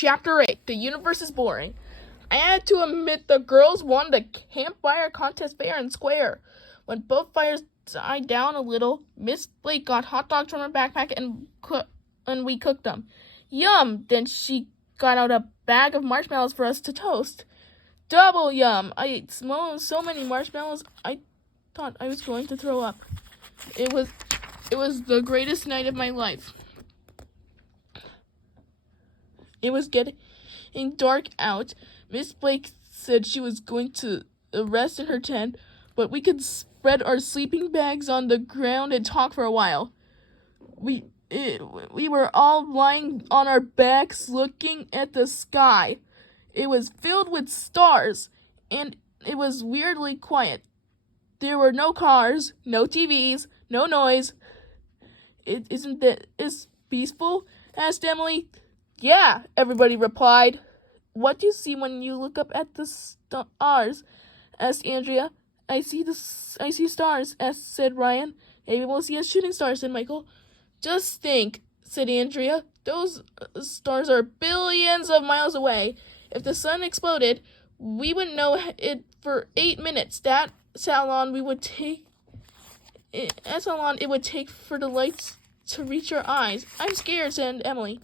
Chapter 8, The Universe is Boring. I had to admit the girls won the campfire contest fair and square. When both fires died down a little, Miss Blake got hot dogs from her backpack and we cooked them. Yum! Then she got out a bag of marshmallows for us to toast. Double yum! I ate so many marshmallows, I thought I was going to throw up. It was the greatest night of my life. It was getting dark out. Miss Blake said she was going to rest in her tent, but we could spread our sleeping bags on the ground and talk for a while. We were all lying on our backs looking at the sky. It was filled with stars, and it was weirdly quiet. There were no cars, no TVs, no noise. Isn't that peaceful? Asked Emily. Yeah, everybody replied. What do you see when you look up at the stars? Asked Andrea. I see stars, said Ryan. Maybe we'll see a shooting star, said Michael. Just think, said Andrea. Those stars are billions of miles away. If the sun exploded, we wouldn't know it for 8 minutes. That's how long it would take for the lights to reach our eyes. I'm scared, said Emily.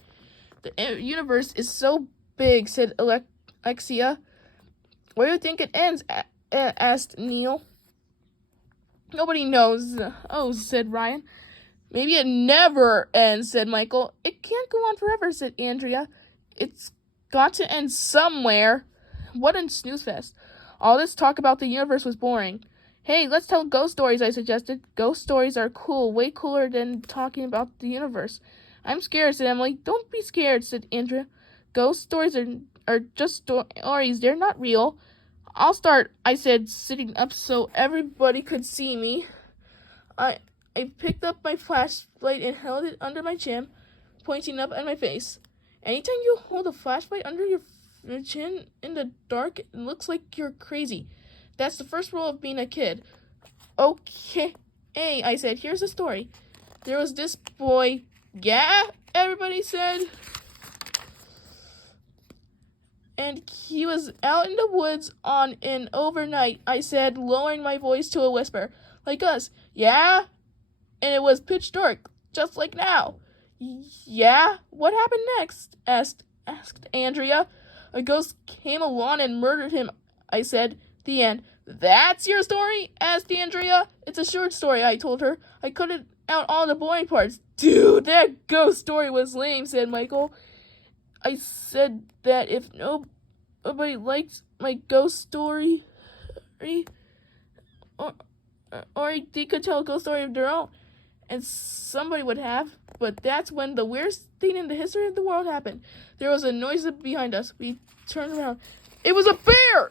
The universe is so big, said Alexia. Where do you think it ends? Asked Neil. Nobody knows. Oh, said Ryan. Maybe it never ends, said Michael. It can't go on forever, said Andrea. It's got to end somewhere. What a snooze fest. All this talk about the universe was boring. Hey, let's tell ghost stories, I suggested. Ghost stories are cool, way cooler than talking about the universe. I'm scared, said Emily. Don't be scared, said Andrea. Ghost stories are just stories. They're not real. I'll start, I said, sitting up so everybody could see me. I picked up my flashlight and held it under my chin, pointing up at my face. Anytime you hold a flashlight under your chin in the dark, it looks like you're crazy. That's the first rule of being a kid. Okay, I said, here's the story. There was this boy. Yeah, everybody said. And he was out in the woods on an overnight, I said, lowering my voice to a whisper. Like us. Yeah? And it was pitch dark, just like now. Yeah? What happened next? asked Andrea. A ghost came along and murdered him, I said. The end. That's your story? Asked Andrea. It's a short story, I told her. I cut out all the boring parts. Dude, that ghost story was lame, said Michael. I said that if nobody liked my ghost story, or they could tell a ghost story of their own, and somebody would have. But that's when the weirdest thing in the history of the world happened. There was a noise behind us. We turned around. It was a bear!